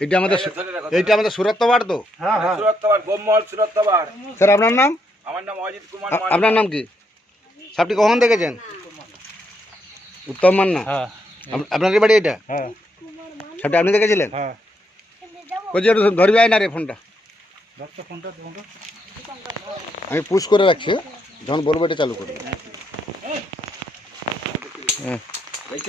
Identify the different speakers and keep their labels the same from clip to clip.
Speaker 1: এটা আমাদের এইটা আমাদের সুরত্তবার তো?
Speaker 2: হ্যাঁ হ্যাঁ।
Speaker 1: স্যার আপনার নাম?
Speaker 3: আমার নাম অজিত কুমার
Speaker 1: আপনার নাম কি? সাপটি কখন দেখেছেন? উত্তম মান্না?
Speaker 2: হ্যাঁ।
Speaker 1: আপ- বাড়ি এটা?
Speaker 2: হ্যাঁ।
Speaker 1: সাপটি আপনি দেখেছিলেন?
Speaker 2: হ্যাঁ।
Speaker 1: বলছি একটু ধরবি আয় না রে ফোনটা। আমি পুশ করে রাখছি যখন বলব এটা চালু করব। হ্যাঁ
Speaker 3: দেখছ?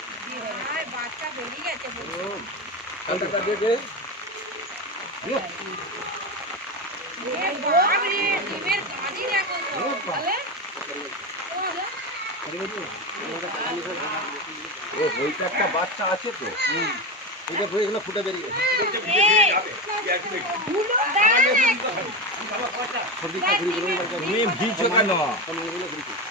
Speaker 3: একটা
Speaker 2: দুটো একটু দিয়ে পালিয়ে গেছে আমার
Speaker 3: দেন একটা ছাতা
Speaker 1: এই ফুটে বাচ্চা বেরিয়ে গেছে
Speaker 4: বাচ্চা বেরিয়ে গেছে
Speaker 3: ছাতাটা দে দে
Speaker 4: বাপরে ডিমের কাজই দেখো তো, তাহলে
Speaker 3: ও ওইটা একটা বাচ্চা আছে তো
Speaker 1: এটা ফুটে গেলে ফুটে বেরিয়ে গেছে
Speaker 3: তুমি ভিজছো কেন বলছি তার মাথাটা একটু ছাতাটা ধরতে পারলেই ভালো ছিল না আর বৃষ্টি হয়নি লো।
Speaker 4: নেমে গেছে বিস্কুটটা।
Speaker 2: এরকম হয়েছে বলে
Speaker 4: বহুদিন দিকে হ্যাঁ তাহলে
Speaker 1: দেখতে পাচ্ছেন ডিম আছে এক দুই তিন এক দুই তিন চার পাঁচ ছয়
Speaker 2: ছয়
Speaker 1: দাঁড়ান
Speaker 2: বারো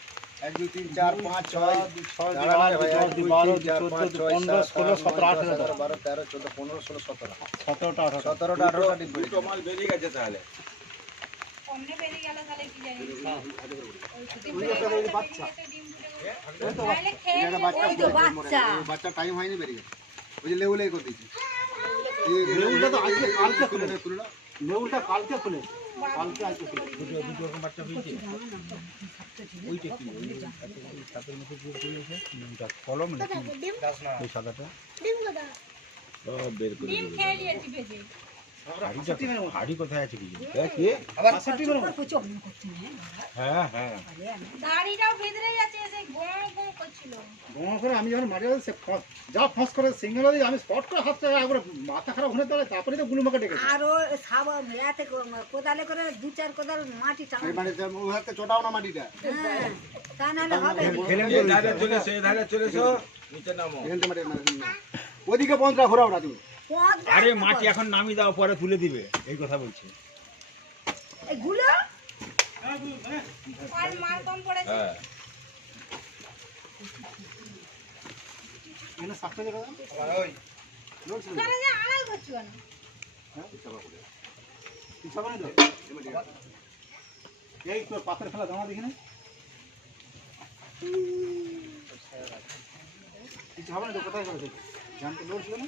Speaker 1: চার,
Speaker 2: চোদ্দ
Speaker 1: পাঁচ, ছয়,
Speaker 2: পনেরো
Speaker 1: সাত,
Speaker 2: ষোলো
Speaker 1: আট,
Speaker 2: সতেরো
Speaker 1: নয়,
Speaker 2: আঠেরো
Speaker 1: দশ, এগারো, বারো তেরো চোদ্দ পনেরো ষোলো সতেরো
Speaker 2: সতেরোটা আঠারো
Speaker 1: সতেরোটা আঠারোটা ডিম
Speaker 3: দুটো মাল বেরিয়ে গেছে তাহলে
Speaker 4: কমনে বেরিয়ে গেল তাহলে কি জানি
Speaker 2: বাচ্চা
Speaker 4: তাহলে খেয়ে
Speaker 1: এটা বাচ্চা বাচ্চা বাচ্চা টাইম হয়নি বেরিয়ে গেছে ওই যে লেউলাই করে দিয়েছি
Speaker 2: লেউটা তো আজকে কালকে
Speaker 1: খুলে নে, খুলে নে।
Speaker 2: লেউটা কালকে খুলেছে কালকে আজকে খুলেছে কলম নাকি? ওই সাদাটা।
Speaker 3: ও বের করে
Speaker 2: হাড়ি কোথায় আছে কি হ্যাঁ। হ্যাঁ
Speaker 4: দাড়িটাও ভেতরেই আছে করছিল।
Speaker 2: করে আমি যখন মারি সে যা ফস করে সিঙ্গেল দিয়ে আমি স্পট করে একবার মাথা খারাপ হয়ে দাঁড়ায় তারপরে তো গুলুমাকে ডেকেছি।
Speaker 5: আরও সাবা ইয়াতে কোদালে করে দু চার কোদাল মাটি টানা
Speaker 1: এই মানে ও হাতে চটাও না মাটিটা।
Speaker 5: হ্যাঁ, তা হবে।
Speaker 3: চলে চলে নিচে নামো।
Speaker 1: না। ওদিকে পঞ্চরা ঘোরাও না তুমি।
Speaker 6: আরে মাটি এখন নামিয়ে দাও পরে তুলে দিবে। এই কথা বলছে।
Speaker 4: পড়েছে।
Speaker 3: হ্যাঁ।
Speaker 2: এখানে সাতটা জায়গা
Speaker 4: তাহলে যে আড়াল করছ কেন?
Speaker 2: পিছাবে না তো এই তোর পাথর খেলা জমা দেখি না। কিছু হবে না তো কোথায় করেছে জানতে লড়ছিল না?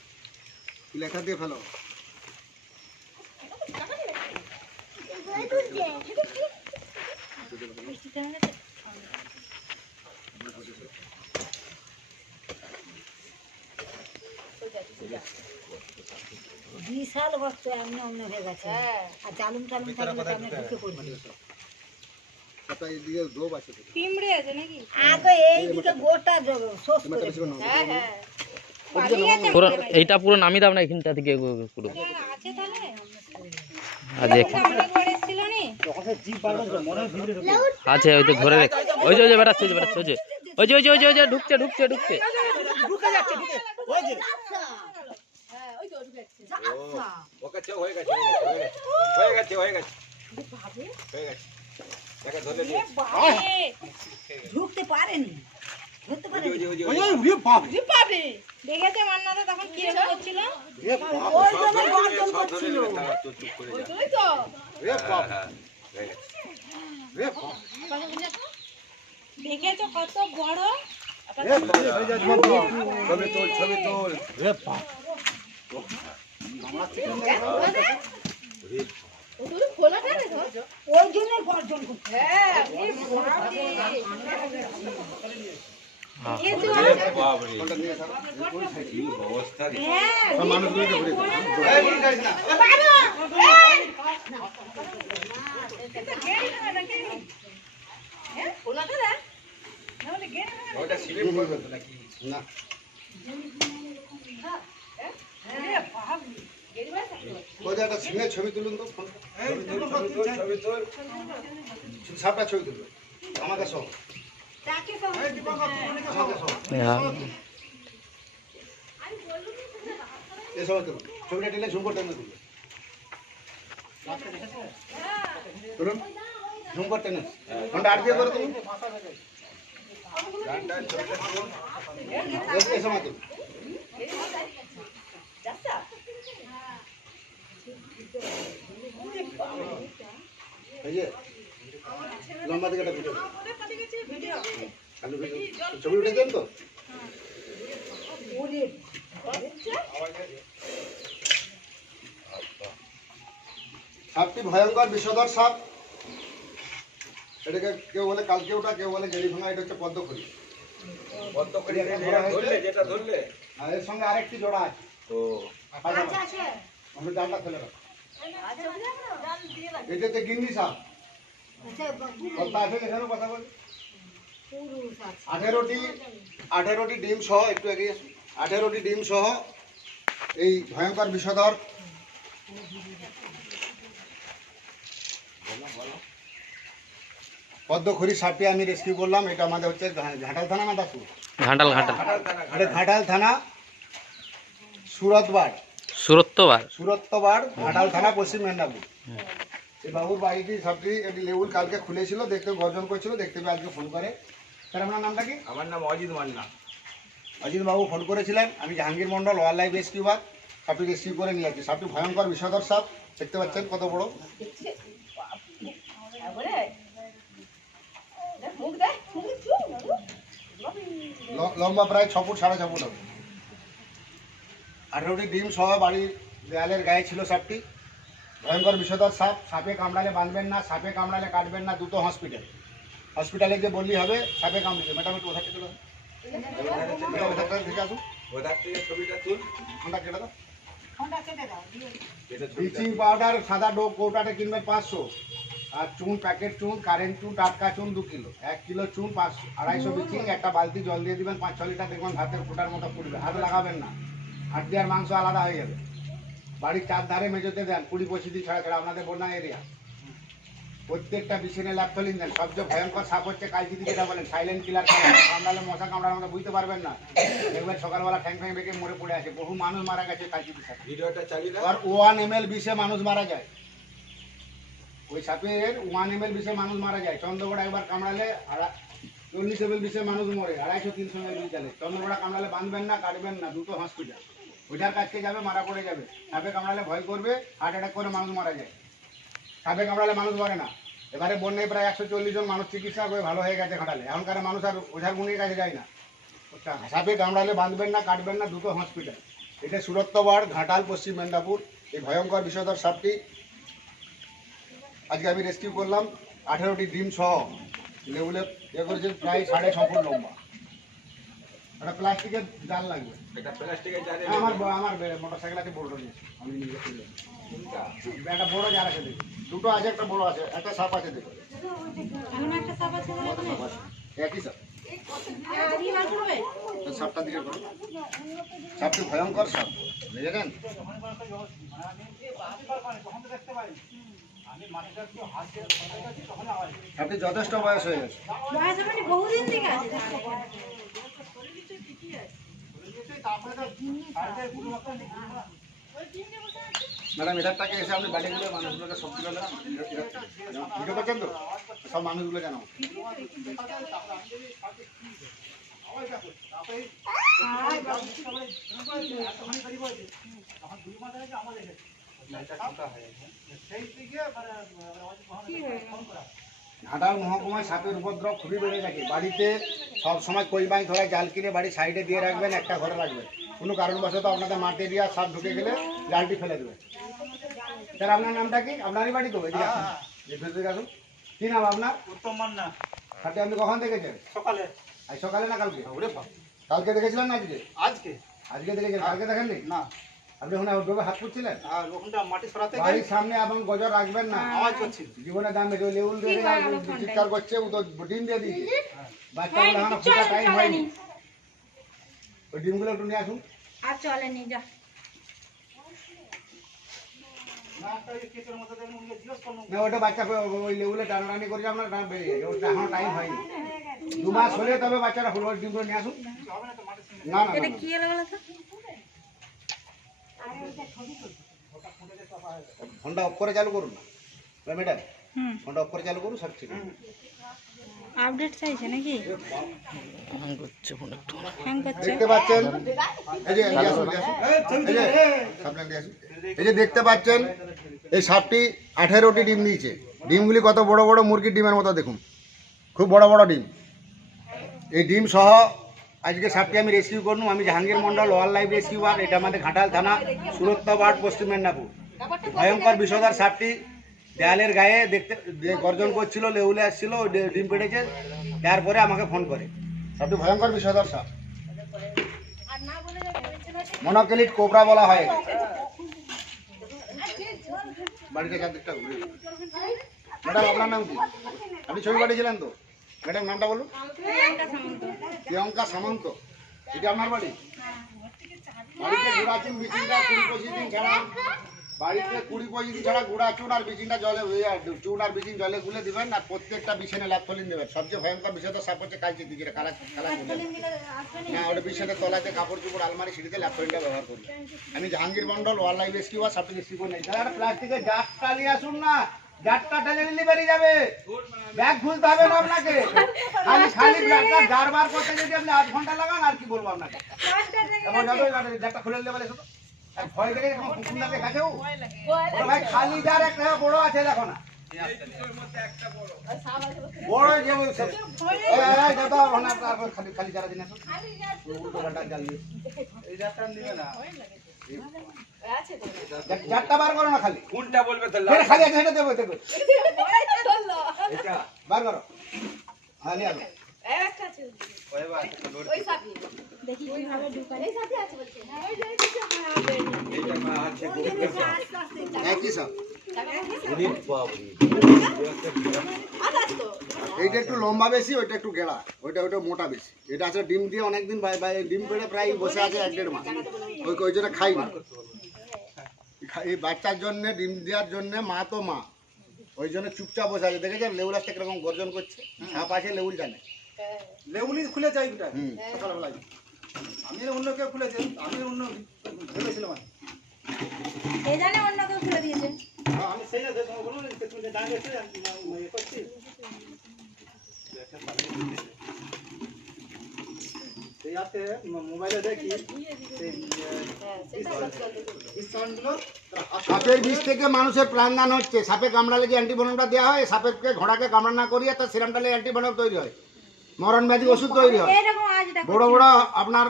Speaker 1: লেখা দিয়ে ফেলো।
Speaker 5: বিশাল বস্তু এমনি অমনি হয়ে গেছে। আর জালুম টালুম থাকলে তো আমরা ঢুকে।
Speaker 4: পিমড়ে আছে নাকি?
Speaker 5: আগে এইদিকে গোটা জগ-।
Speaker 4: হ্যাঁ হ্যাঁ।
Speaker 7: পুরো এইটা পুরো নামিয়ে দাও না এখানটা থেকে পুরো।
Speaker 4: আছে
Speaker 2: মনে হয়
Speaker 7: আছে ওই তো রেখ। ওই যে ওই যে বেড়াচ্ছে ওই যে বেড়াচ্ছে ওই যে। ওই যে ওই যে ওই যে ওই যে ঢুকছে ঢুকছে ঢুকছে।
Speaker 5: ঢুকতে পারেনি। ধরতে
Speaker 2: বাপ
Speaker 4: দেখেছে মান্নাদা তখন কি রেখে করছিল?
Speaker 2: এ বাপ
Speaker 5: ওই জন্য গর্জন করছিল।
Speaker 4: ওই তো।
Speaker 1: এ বাপ
Speaker 3: হ্যাঁ, হয়ে
Speaker 4: দেখেছ কত বড়?
Speaker 3: ছবি তোল ছবি তোল
Speaker 5: ওই জন্যই গর্জন করছে
Speaker 1: না একটা সিনের ছবি তুলুন তো।
Speaker 3: ছবি তোল ছবি তোল
Speaker 1: সাপটা ছবি তুলবে আমাকে সব। ছবিটা টেনে ঝুম করতে তুলবে তুলুন ঝুম করতে না ফোনটা আটকে করে তুলুন
Speaker 3: গানটা ছবিটা তোল
Speaker 1: এ- এসব তুলুন এই লম্বা দিকে ছবি উঠেছেন তো সাপটি ভয়ঙ্কর বিষধর সাপ। এটাকে কেউ বলে কালকে ওটা কেউ বলে গেড়ি ভাঙা এটা হচ্ছে পদ্মখড়ি
Speaker 3: কত যেটা ধরলে যেটা ধরলে।
Speaker 1: আর এর সঙ্গে আরেকটি জোড়া আছে।
Speaker 3: ও।
Speaker 1: পাশাপাশি। আমি ডালটা ফেলে রাখো এটা হচ্ছে গিন্নি সাপ।
Speaker 5: আচ্ছা
Speaker 1: কথা আছে এখানে কথা বল। আঠেরোটি আঠেরোটি ডিম সহ একটু এগিয়ে আঠেরোটি ডিম সহ এই ভয়ঙ্কর বিষধর। পদ্মখড়ি সাপটি আমি রেস্কিউ করলাম এটা আমাদের হচ্ছে ঘাটাল থানা না দাসপুর
Speaker 7: ঘাটাল। ঘাটাল
Speaker 1: এটা ঘাটাল থানা সুরতবাড়।
Speaker 7: সুরত্ববার
Speaker 1: সুরত্ববাড় ঘাটাল থানা পশ্চিম মেদিনীপুর। এই বাবুর বাড়িটি সাপটি এটি লেবুল কালকে খুলেছিল দেখতে গর্জন করছিল দেখতে পেয়ে আজকে ফোন করে। স্যার আপনার নামটা কি?
Speaker 3: আমার নাম অজিত মান্না।
Speaker 1: অজিত বাবু ফোন করেছিলেন আমি Jahangir Mondal wild life rescuer. সাপটি রেস্কিউ করে নিয়ে যাচ্ছি সাপটি ভয়ঙ্কর বিষধর সাপ দেখতে পাচ্ছেন কত বড়। লম্বা প্রায় ছ ফুট সাড়ে ছ ফুট হবে। আঠেরোটি ডিম সহ বাড়ির দেয়ালের গায়ে ছিল সাপটি। ভয়ঙ্কর বিষধর সাপ সাপে কামড়ালে বাঁধবেন না সাপে কামড়ালে কাটবেন না দুটো হসপিটাল। হসপিটালে গিয়ে বললি হবে সাপে কামড়েছে। ম্যাডাম একটু চলে থেকে আসুন ব্লিচিং পাউডার সাদা ডোব কৌটাটা কিনবে পাঁচশো। আর চুন প্যাকেট চুন কারেন্ট চুন টাটকা চুন দু কিলো। এক কিলো চুন পাঁচ আড়াইশো ব্লিচিং একটা বালতি জল দিয়ে দিবেন পাঁচ ছ লিটার দেখবেন ভাতের ফোটার মতো ফুটবে। হাত লাগাবেন না। হাত দেওয়ার মাংস আলাদা হয়ে যাবে। বাড়ির চার ধারে মেজোতে দেন কুড়ি পঁচিশ দিন ছাড়া ছাড়া আপনাদের বন্যা এরিয়া। প্রত্যেকটা বিছানে ল্যাপথলিন দেন সবচেয়ে ভয়ঙ্কর সাপ হচ্ছে কালচিতি যেটা বলেন সাইলেন্ট কিলার কামড়ালে মশা কামড়ার মতো বুঝতে পারবেন না। দেখবেন সকালবেলা ঠ্যাং ফ্যাং বেঁকে মরে পড়ে আছে। বহু মানুষ মারা গেছে কালচিতির সাথে
Speaker 3: ভিডিওটা চালিয়ে
Speaker 1: আর ওয়ান এম এল বিষে মানুষ মারা যায়। ওই সাপের ওয়ান এম এল বিষে মানুষ মারা যায়। চন্দ্রগড়া একবার কামড়ালে আড়া- চল্লিশ এম এল বিষে মানুষ মরে আড়াইশো তিনশো এম এল বিষ চালে চন্দ্রগড়া কামড়ালে বাঁধবেন না কাটবেন না দুটো হসপিটাল ওইটার কাছকে যাবে মারা পড়ে যাবে। সাপে কামড়ালে ভয় করবে হার্ট অ্যাটাক করে মানুষ মারা যায়। সাপে কামড়ালে মানুষ মরে না। এবারে বন্যায় প্রায় একশো চল্লিশ জন মানুষ চিকিৎসা করে ভালো হয়ে গেছে ঘাটালে। এখনকার মানুষ আর ওঝার গুণের কাছে যায় না। হাসাপে সাপে কামড়ালে বাঁধবেন না, কাটবেন না, দুটো হসপিটাল এটা সুরত্তবাড় ঘাটাল, পশ্চিম মেদিনীপুর। এই ভয়ঙ্কর বিষধর সাপটি আজকে আমি রেস্কিউ করলাম। আঠেরোটি ডিম সহ। লেবুলে ইয়ে করেছেন প্রায় সাড়ে ছ ফুট লম্বা। একটা প্লাস্টিকের জাল লাগবে
Speaker 3: এটা প্লাস্টিকের
Speaker 1: হ্যাঁ, আমার ব- আমার মোটর সাইকেল আছে বড় নিয়েছি আমি নিজে তুলে একটা বড় জাল আছে দেখি দুটো আছে একটা বড় আছে একটা সাপ আছে দেখো
Speaker 4: একটা সাপ আছে
Speaker 1: একই সাপ দিকে করো সাপটি ভয়ঙ্কর সাপ বুঝেছেন সাপটি যথেষ্ট বয়স হয়ে গেছে
Speaker 4: মানে
Speaker 1: ম্যাডাম এটারটাকে এসে আপনি বাড়িগুলো মানুষগুলোকে সবগুলো ভিডিও করছেন তো? সব মানুষগুলো জানাও ঘাটাল মহকুমায় সাপের উপদ্রব খুবই বেড়ে গেছে। বাড়িতে সব সময় কই বাই ধরে জাল কিনে বাড়ির সাইডে দিয়ে রাখবেন একটা ঘরে রাখবেন। কোনো কারণবশত আপনাদের মাঠে দিয়ে সাপ ঢুকে গেলে জালটি ফেলে দেবেন স্যার আপনার নামটা কি? আপনারই বাড়ি তো এদিকে আসুন। এদিকে কি নাম আপনার?
Speaker 2: উত্তম মান্না।
Speaker 1: সাপটি আপনি কখন দেখেছেন?
Speaker 2: সকালে।
Speaker 1: আজ সকালে না কালকে? কালকে দেখেছিলেন না আজকে?
Speaker 2: আজকে।
Speaker 1: আজকে দেখেছেন? কালকে দেখেননি?
Speaker 2: না।
Speaker 1: আপনি ওখানে ডোবে হাত পুচ্ছিলেন
Speaker 2: আর ওখানটা মাটি সরাতে
Speaker 1: বাড়ির সামনে এবং গজর রাখবেন না।
Speaker 2: আওয়াজ করছিল।
Speaker 1: জীবনে দাম চিৎকার করছে ও তো ডিম দিয়ে দিয়েছে। বাচ্চাগুলো এখনও ফোটা টাইম হয়নি ওই ডিমগুলো একটু নিয়ে আসুন।
Speaker 4: আর চলেনি যা।
Speaker 1: না ওটা বাচ্চা ওই লেবুলে টানাটানি করেছে আপনার দাম বেড়ে গেছে। ওটা এখনও টাইম হয়নি। দু মাস হলে তবে বাচ্চারা ফুল ডিমগুলো নিয়ে আসুন। না
Speaker 4: কি বলো তো?
Speaker 1: ফোনটা অফ করে চালু করুন না। ম্যাডাম ফোনটা অফ করে চালু করুন সব ঠিক
Speaker 4: আপডেট চাইছে নাকি? হ্যাং করছে ফোন একটু হ্যাং করছে
Speaker 1: দেখতে পাচ্ছেন এই যে এদিকে আসুন, আসুন। এই যে, সামনে এদিকে আসুন। এই যে দেখতে পাচ্ছেন এই সাপটি আঠেরোটি ডিম দিয়েছে। ডিমগুলি কত বড় বড় মুরগির ডিমের মতো দেখুন। খুব বড় বড় ডিম। এই ডিম সহ আজকে সাপটি আমি রেস্কিউ করলাম আমি Jahangir Mondal wild life rescuer এটা আমাদের ঘাটাল থানা সুরত্তাবাদ পশ্চিম মেদিনীপুর। ভয়ঙ্কর বিষধর সাপটি দেয়ালের গায়ে দেখতে গর্জন করছিল, লেউলে আসছিল ডিম পেড়েছে তারপরে আমাকে ফোন করে। সাপটি ভয়ঙ্কর বিষধর সাপ। মনোকেলিট কোবরা বলা হয়। বাড়িতে চারদিকটা ঘুরে ম্যাডাম, আপনার নাম কি? আপনি ছবি পাঠিয়েছিলেন তো? ম্যাডাম, নামটা বলুন। প্রিয়ঙ্কা সামন্ত। এটা আপনার বাড়ি? বাড়িতে গুড়াচুন বিচিনটা কুড়ি পঁচিশ দিন ছাড়া। বাড়িতে কুড়ি পঁচিশ দিন ছাড়া গুড়া চুন আর বিচিনটা জলে চুন আর বিচিন জলে গুলে দিবেন আর প্রত্যেকটা বিছানে ল্যাপথলিন দেবেন। সবচেয়ে ভয়ঙ্কর বিষয় তো সাপ হচ্ছে কালচি দিকে কালা কালা না, ওটা বিছানের তলাতে কাপড় চোপড় আলমারি সিঁড়িতে ল্যাপথলিনটা ব্যবহার করবেন আমি Jahangir Mondal wild life rescue আর সাপটি রেস্কিউ করে নেই প্লাস্টিকের জাতটা নিয়ে আসুন না। জাতটা টেনে যাবে। ব্যাগ খুলতে হবে না আপনাকে। খালি খালি ব্যাগটা গারবার করতে যদি আপনি আধ ঘণ্টা লাগান, আর কি বলব আপনাকে? এমন যাবে ব্যাগটা খুলে নিলে বলে ভয় দেখে এখন কুকুর লাগে খালি যার একটা বড় আছে, দেখো না। বড় যে খালি খালি যারা দিন আসো। চারটা বার করো না খালি।
Speaker 3: কোনটা বলবে তো
Speaker 1: খালি আছে সেটা দেবো দেবো। বার করো। হ্যাঁ নিয়ে আসো।
Speaker 4: দেখি
Speaker 3: এইটা
Speaker 1: একটু লম্বা বেশি ওইটা একটু গেড়া ওইটা ওইটা মোটা বেশি। এটা আছে ডিম দিয়ে অনেকদিন ডিম পেড়ে প্রায় বসে আছে এক দেড় মাস। ওই ওই জন্য খাই না। এই বাচ্চার জন্য ডিম দেওয়ার জন্য মা তো মা। ওই জন্য চুপচাপ বসে আছে। দেখেছেন? লেবুল আসতে কীরকম গর্জন করছে। সাপ আছে লেবুল জানে।
Speaker 2: লেবুলি খুলে যাই ওটা সকালবেলায়। আমি অন্য কেউ খুলেছে। আমি অন্য ভেবেছিলাম।
Speaker 4: এই জানে অন্য কেউ খুলে দিয়েছে?
Speaker 2: হ্যাঁ, আমি সেই তুমি দাঁড়িয়ে এসে ইয়ে করছি। সেই হাতে মোবাইলে দেখি
Speaker 1: সাপের বিষ থেকে মানুষের প্রাণদান হচ্ছে। সাপে কামড়ালে যে অ্যান্টিভেনমটা দেওয়া হয় সাপেরকে ঘোড়াকে কামড়া না করিয়ে তার সিরামটালে অ্যান্টিভেনম তৈরি হয়। মরণ ব্যাধি ওষুধ তৈরি হয়। বড় বড় আপনার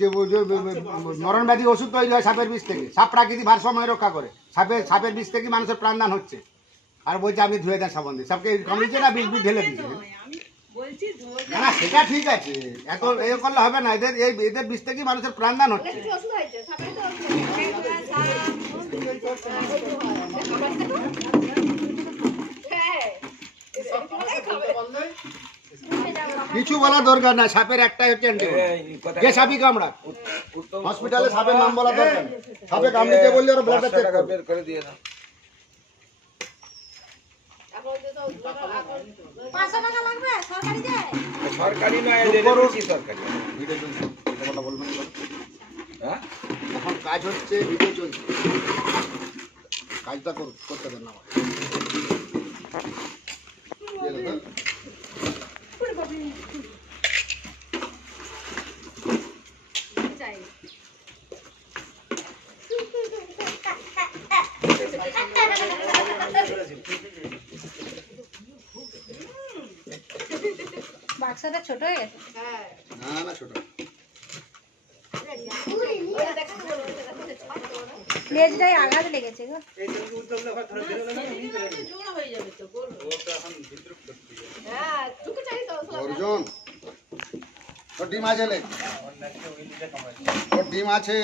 Speaker 1: যে যে মরণ ব্যাধি ওষুধ তৈরি হয় সাপের বিষ থেকে। সাপ প্রাকৃতিক ভারসাম্য রক্ষা করে। সাপের সাপের বিষ থেকে মানুষের প্রাণদান হচ্ছে। আর বলছে আপনি ধুয়ে দেন সাবন দিয়ে। সাপকে কামড়িয়েছে না বিষ বিষ ঢেলে দিয়েছে। না না সেটা ঠিক আছে। এত এ করলে হবে না এদের এই এদের বিষ থেকে মানুষের প্রাণদান হচ্ছে। কিছু বলার দরকার নাই সাপের একটাই হচ্ছে যে সাপই কামড়া হসপিটালে সাপের নাম বলা দরকার সাপে কামড়িতে বললে ওরা ব্লাডটা চেক
Speaker 3: করে দিয়ে দাও।
Speaker 4: পাঁচশো টাকা লাগবে? সরকারি
Speaker 3: সরকারি
Speaker 1: ভিডিও চলছে। কথা বলবেন
Speaker 3: হ্যাঁ?
Speaker 1: এখন কাজ হচ্ছে ভিডিও চলছে। কাজটা করতে দেন না আমাকে। কি হলো তো?
Speaker 4: চাই বাক্সটা ছোট হয়ে গেছে?
Speaker 1: না না ছোট।
Speaker 4: লেজটাই আঘাত লেগেছে গো।
Speaker 1: অর্জুন তোর ডিম আছে লে তোর ডিম আছে।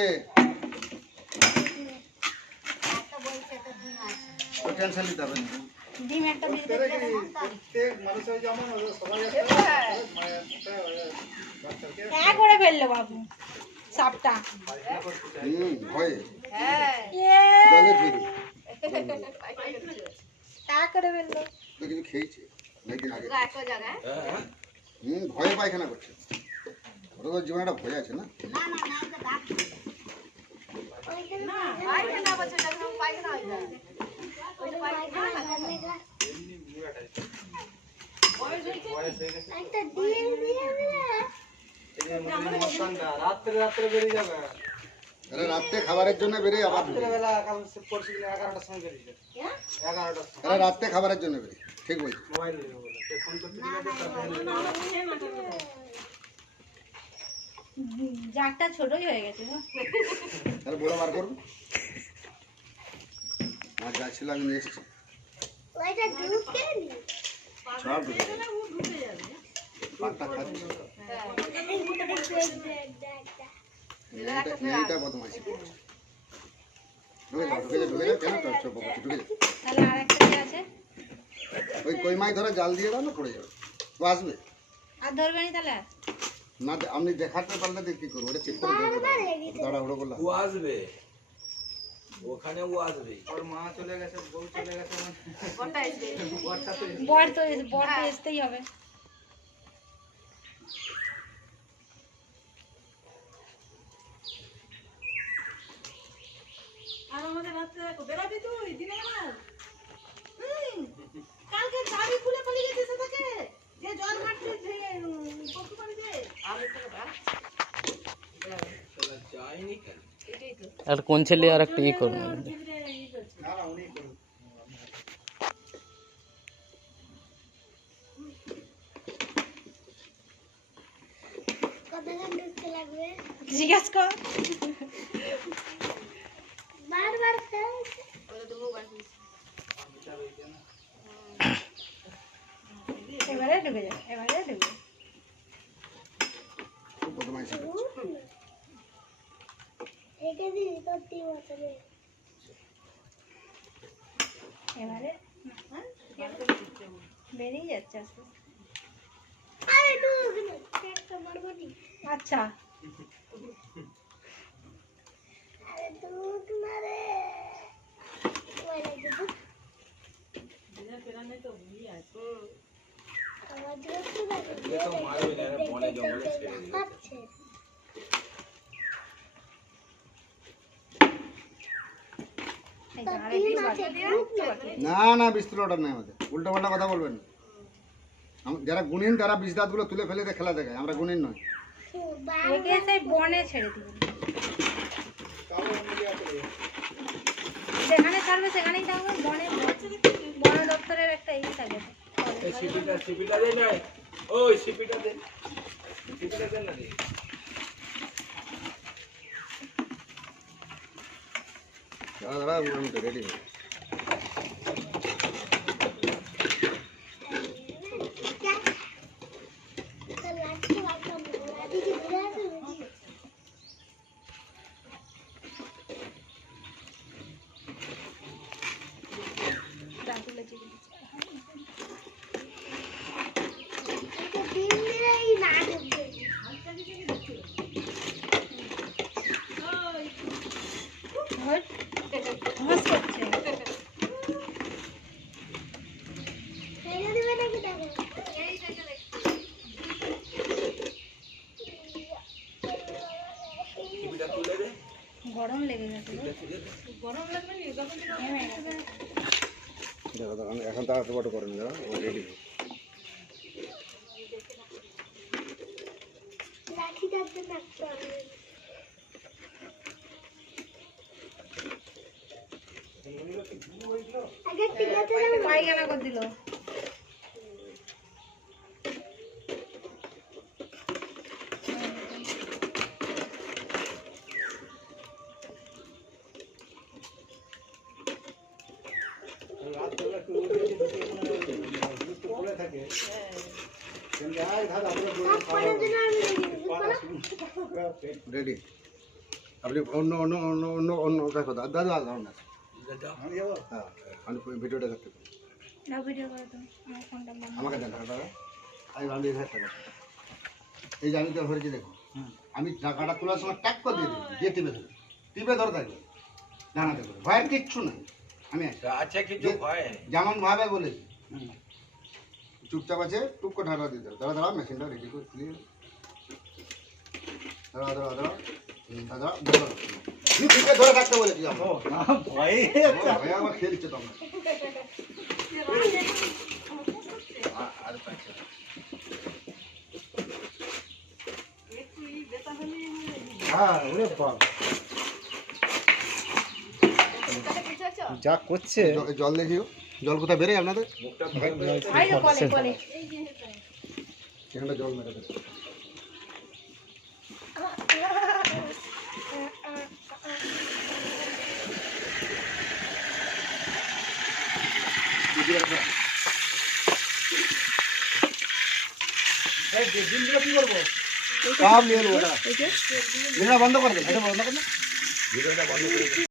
Speaker 1: তোর টেনশন নিতে হবে না।
Speaker 4: ডিম একটা দিয়ে
Speaker 2: প্রত্যেক
Speaker 4: দিতে
Speaker 2: প্রত্যেক মানুষের যেমন সবাই
Speaker 4: হ্যাঁ করে ফেলল বাবু। সাপটা।
Speaker 1: হুম ভয়ে
Speaker 4: ইয়ে
Speaker 1: জলে
Speaker 4: তা করে ফেলল।
Speaker 1: কিছু খেয়েছে। অনেকদিন আগে
Speaker 3: হ্যাঁ
Speaker 1: হুম ভয়ে পায়খানা করছে। ওটা তো জীবনে একটা ভয় আছে না?
Speaker 2: রাত্রে রাত্রে বেরিয়ে যাবে
Speaker 1: আরে রাত্রে খাবারের জন্য বেরিয়ে আবার ঢুকে।
Speaker 2: রাত্রেবেলা কাল পরশু দিন এগারোটার সময় বেরিয়েছে এগারোটার সময়
Speaker 1: আরে রাত্রে খাবারের জন্য বেরিয়ে ঠিক বলছি
Speaker 2: মোবাইল নিয়ে বলে সে ফোন করতে দিলে তারপরে
Speaker 4: জাগটা ছোটই হয়ে গেছে গো
Speaker 1: তাহলে বড় বার করব আর যা ছিল আমি এসেছি। সব ঢুকে বদমাইশি ঢুকে যাও ঢুকে যাও ঢুকে যাও কেন তোর ঢুকে যাও।
Speaker 4: তাহলে আর কি আছে?
Speaker 1: ওই কই মাছ ধরে জাল দিয়ে দাও না পড়ে যাবে। ও আসবে।
Speaker 4: আর ধরবে নি তাহলে?
Speaker 1: না আপনি দেখাতে পারলে কি করব। ওটা চেক করে দাঁড়াহুড়ো করলাম।
Speaker 3: ও আসবে। ওখানে ও আসবে।
Speaker 2: ওর মা চলে গেছে বউ চলে গেছে বরটা তো
Speaker 4: বর তো বর তো আসতেই হবে।
Speaker 5: আর আমাদের রাত্রে বেড়াবি তুই দিনে হুম, কালকে চাবি খুলে পালিয়ে গেছে সেটাকে যে জল মারতে পশু বাড়িতে
Speaker 3: যায়নি কেন?
Speaker 7: আর কোন ছেলে আর একটা ই করব
Speaker 2: না না উনি
Speaker 4: জিজ্ঞাস কর এবারে ঢুকে যাবে এবারে ঢুকে যাবে।
Speaker 1: খুব বদমাইশি করছে
Speaker 4: এবারে বেরিয়ে যাচ্ছে আস্তে। আচ্ছা।
Speaker 3: এ তো মারবে না বনে জঙ্গলে ছেড়ে দিবে
Speaker 4: এই যে আরেক piece বাকি। আরেকটু বাকি।
Speaker 1: না না বিস্তর অর্ডার নেই আমাদের। উল্টো পাল্টা কথা বলবেন না। যারা গুণিন তারা বিষ দাঁতগুলো তুলে ফেলে দিয়ে খেলা দেখায়। আমরা গুণিন নয়
Speaker 4: বনে ছেড়ে দিবেন যেখানে ছাড়বে সেখানেই থাকবে। বনে বন দপ্তরের একটা ই থাকে।
Speaker 3: সিপিটা সিপিটা দে না। ওই সিপিটা দে সিপিটা দে না দে
Speaker 1: দাঁড়া দাঁড়া আমি তো রেডি
Speaker 4: দাঁতগুলো চিপে দিচ্ছে। হট। ঘাস করছে।
Speaker 3: সিপিটা তুলে দে
Speaker 4: গরম লেগে গেছে গো। ঘেমে গেছে।
Speaker 1: দেখো দেখো আমি এখন তাড়াতাড়ি করেন যারা ও রেডি
Speaker 4: পায়খানা করে দিল
Speaker 1: রেডি আপনি অন্য অন্য অন্য অন্য অন্য দেখো দাদা দাদা ধরুন না হ্যাঁ আমি ভিডিওটা দেখতে আমাকে দেন টাকাটা আমি এই যে আমি তো ধরেছি দেখো। আমি টাকাটা তোলার সময় ট্যাক করে দিয়ে দিই দিয়ে টিপে ধরে। টিপে ধরে থাকবে। জানাতে করে ভয়ের কিচ্ছু নাই। আমি আছি
Speaker 3: আছে কিছু ভয়।
Speaker 1: যেমন ভাবে বলেছি। চুপচাপ আছে টুক করে ঢাকা দিয়ে দেবো দাঁড়া দাঁড়া মেশিনটা রেডি করে ক্লিয়ার দাঁড়া দাঁড়া দাঁড়া ধরে থাকতে বলেছি আমার আর
Speaker 5: বেতা হলেই হয়ে যাবে।
Speaker 1: ওরে বাবা
Speaker 8: যা করছে।
Speaker 1: জল দেখিও। জল কোথায় বেরোয় আপনাদের? জল মেরে বন্ধ করে দেন এটা বন্ধ করে দেন
Speaker 3: ভিডিওটা বন্ধ করে